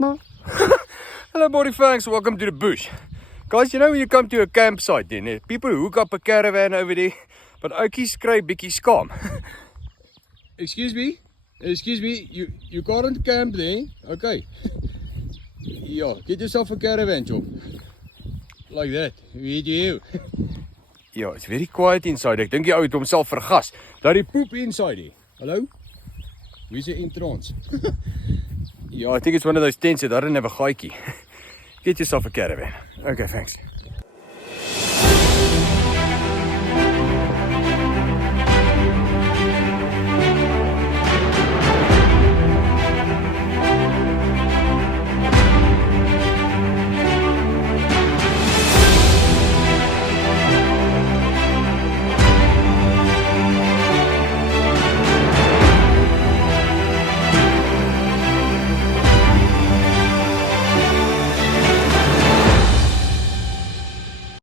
Hello, body fangs. Welcome to the bush. Guys, you know when you come to a campsite, then people hook up a caravan over there, but ouetjies kry bietjie skaam. Excuse me? Excuse me, you can't camp there? Okay. Yeah, get yourself a caravan job. Like that. Weet you. Yeah, it's very quiet inside. Ek dink die ou het homself vergas. Daar die poep inside hier. Hallo? Wie's die entrance? Yeah, I think it's one of those tents that doesn't have a gaatjie. Get yourself a caravan. Okay, thanks.